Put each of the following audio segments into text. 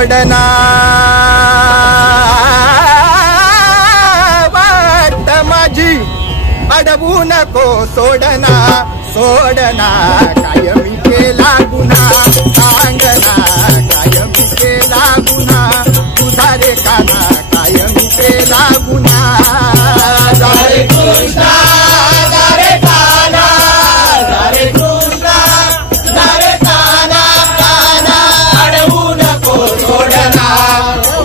सोडना वाट माझी अडवू नको सोडना सोडना कायमी केला गुन्हा सांगना कायमी केला गुन्हा तुझा रे काना कायमी केला गुन्हा हरे कृष्णा हरे काना हरे कृष्णा हरे काना काना अडवू नको सोडना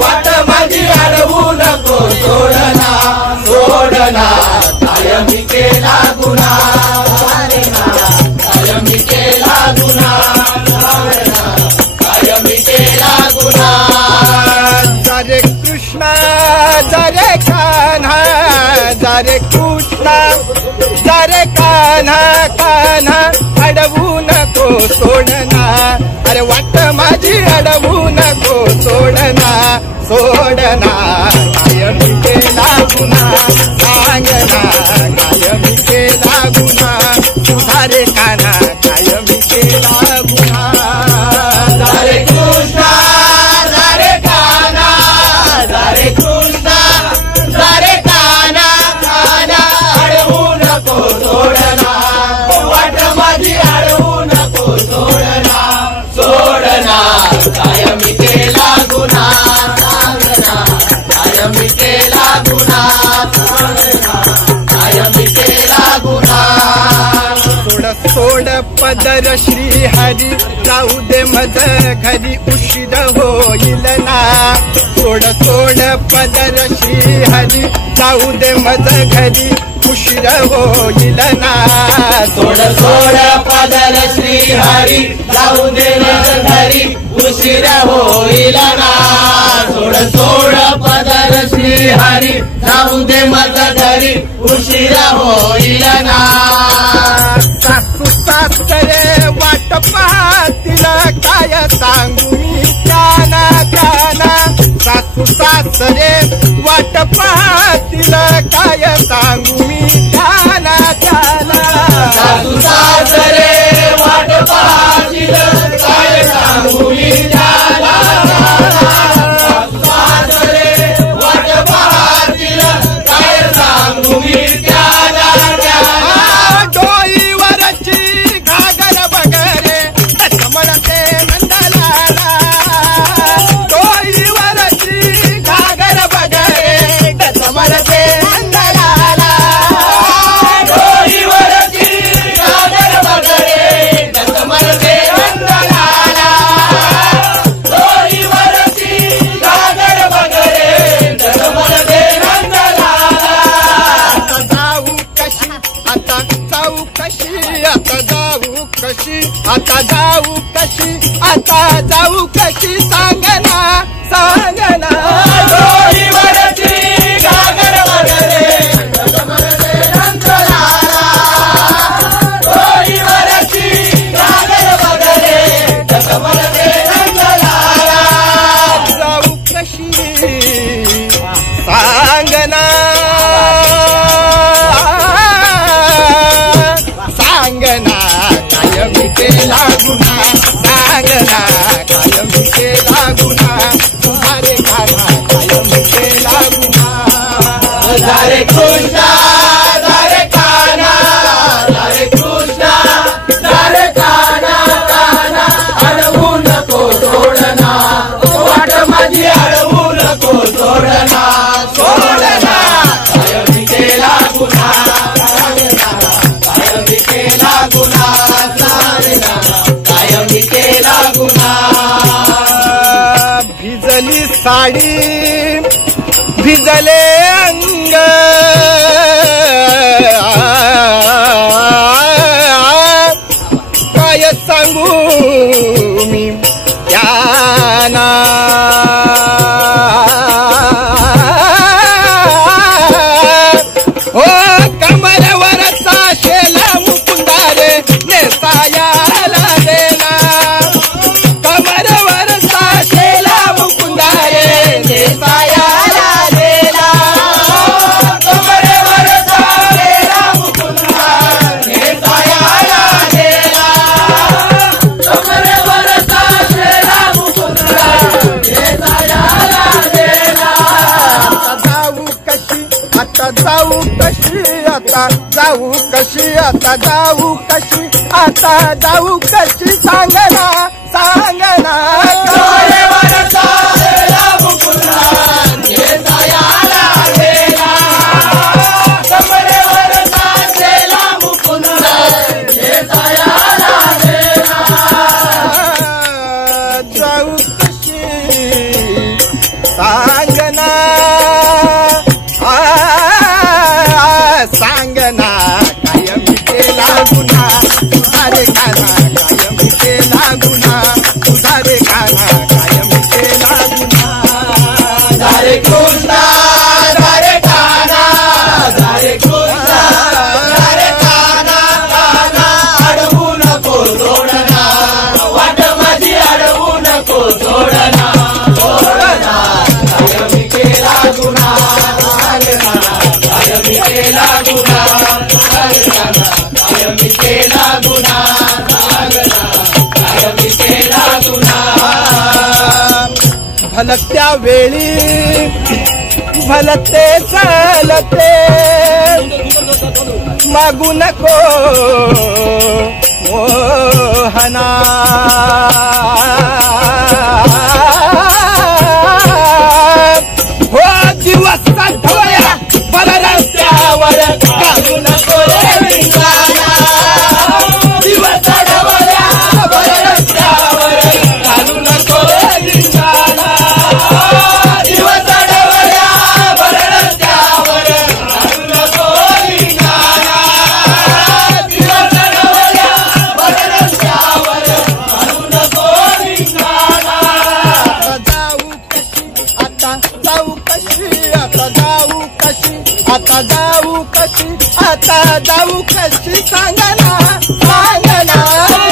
वाट माझी अडवू नको सोडना सोडना कायमी केला गुन्हा कायमी केला गुन्हा कायमी केला गुन्हा हरे कृष्णा हरे कान्हा हरे कृष्णा हरे कान्हा कान्हा अडवू नको सोडना अरे वाट माझी अडवू नको सोडना सोडना कायमी केला गुन्हा सांगना कायमी केला गुन्हा तुझा रे कान्हा कायमी केला गुन्हा हरे कृष्णा हरे काना हरे कृष्णा हरे काना काना अडवू नको सोडना वाट माझी अडवू नको सोडना सोडना कायमी केला गुन्हा सांगना कायमी केला गुन्हा सांगना कायमी केला गुन्हा सोड सोड पदर श्री हरी जाऊ दे मज घरी उशीर होईल ना सोड सोड पदर श्री हरी जाऊ दे मज घरी उशीर होईल ना सोड सोड पदर श्री हरी जाऊ दे घरी उशीर होईल ना सोड सोड पदर श्री हरी जाऊ दे मज घरी उशीर होईल ना सासू सासरे वाट पाहतील काय सांगू मी त्याना त्याना सासू सासरे वाट पाहतील काय सांगू मी त्याना त्याना सासू सासरे वाट पाहतील काय सांगू मी त्याला सासू सासरे वाट पाहतील काय सांगू मी त्याला डोईवरची घागर बगरे म्हणते नंदलाला डोईवरची घागर बगरे म्हणते नंदलाला डोईवरची घागर बगरे म्हणते नंदलाला डोईवरची घागर बगरे म्हणते नंदलाला आता जाऊ कशी आता जाऊ कशी आता जाऊ कशी आता जाऊ कशी आता जाऊ कशी सांगना सांगना डोईवरची घागर बगरे म्हणते नंदलाला डोईवरची घागर बगरे म्हणते नंदलाला जाऊ कशी सांगना सांगना कायमी केला गुन्हा सांगना कायमी केला गुन्हा तुझा रे कान्हा कायमी केला गुन्हा हरे कृष्णा हरे काना हरे कृष्णा हरे काना काना अडवू नको सोडना वाट माझी अडवू नको सोडना सोडना कायमी केला गुन्हा कायमी केला गुन्हा कायमी केला गुन्हा भिजली साडी भिजले अंग काय सांगू मी त्याना हो कमरवरचा शेला मुकुंदारे नेसायाला देना कमरवरचा शेला मुकुंदारे नेसायाला देना कमरेवर आता जाऊ कशी, आता जाऊ कशी सांगना सांगना. डोळेवर चालला मुकुंदा नेता याला गेला, कमरेवर नाचेला मुकुंदा नेता याला गेला. जाऊ कशी सांगना सांगना कायम केला गुन्हा तुझा रे काना, कायम केला गुन्हा तुझा रे काना, कायम केला गुन्हा. हरे कृष्णा हरे काना, हरे कृष्णा हरे काना काना. अडवू नको सोडना वाट माझी, अडवू नको सोडना सोडना. कायम केला गुन्हा कायम केला गुन्हा, कायम केला गुन्हा, कायम केला गुन्हा. भलत्या वेळी भलते चालते मागू नको मोहना. हो दिवस ढवळ्या बल रस्त्यावर घालू नको रे धिंगाणा. दिवस ढवळ्या बल रस्त्यावर घालू नको रे धिंगाणा. दिवस ढवळ्या बल रस्त्यावर घालू नको धिंगाणा. दिवस ढवळ्या बल रस्त्यावर घालू नको धिंगाणा. आता जाऊ कशी, आता जाऊ कशी, आता जाऊ कशी, आता जाऊ कशी सांगना सांगना.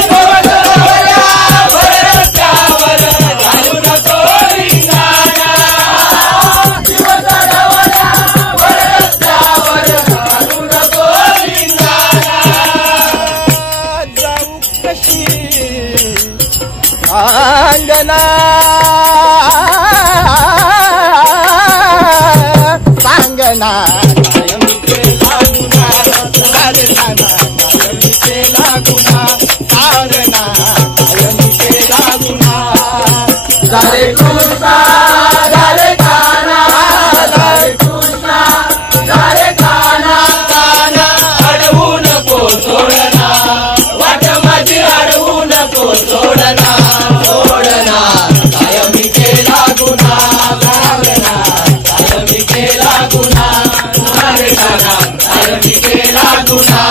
दिवस ढवळ्या बल रस्त्यावर घालू नको धिंगाणा. दिवस ढवळ्या बल रस्त्यावर घालू नको धिंगाणा. जाऊ कशी सांगना सांगना. कायम केला गुन्हा तुझा रे काना, कायम केला गुन्हा सांगना, कायम केला गुन्हा. हरे कृष्णा हरे काना, हरे कृष्णा हरे काना काना. अडवू नको सोडना वाट माझी, अडवू नको सोडना सोडना. कायम केला गुन्हा कायम केला गुन्हा, हरे काना कायम केला गुन्हा.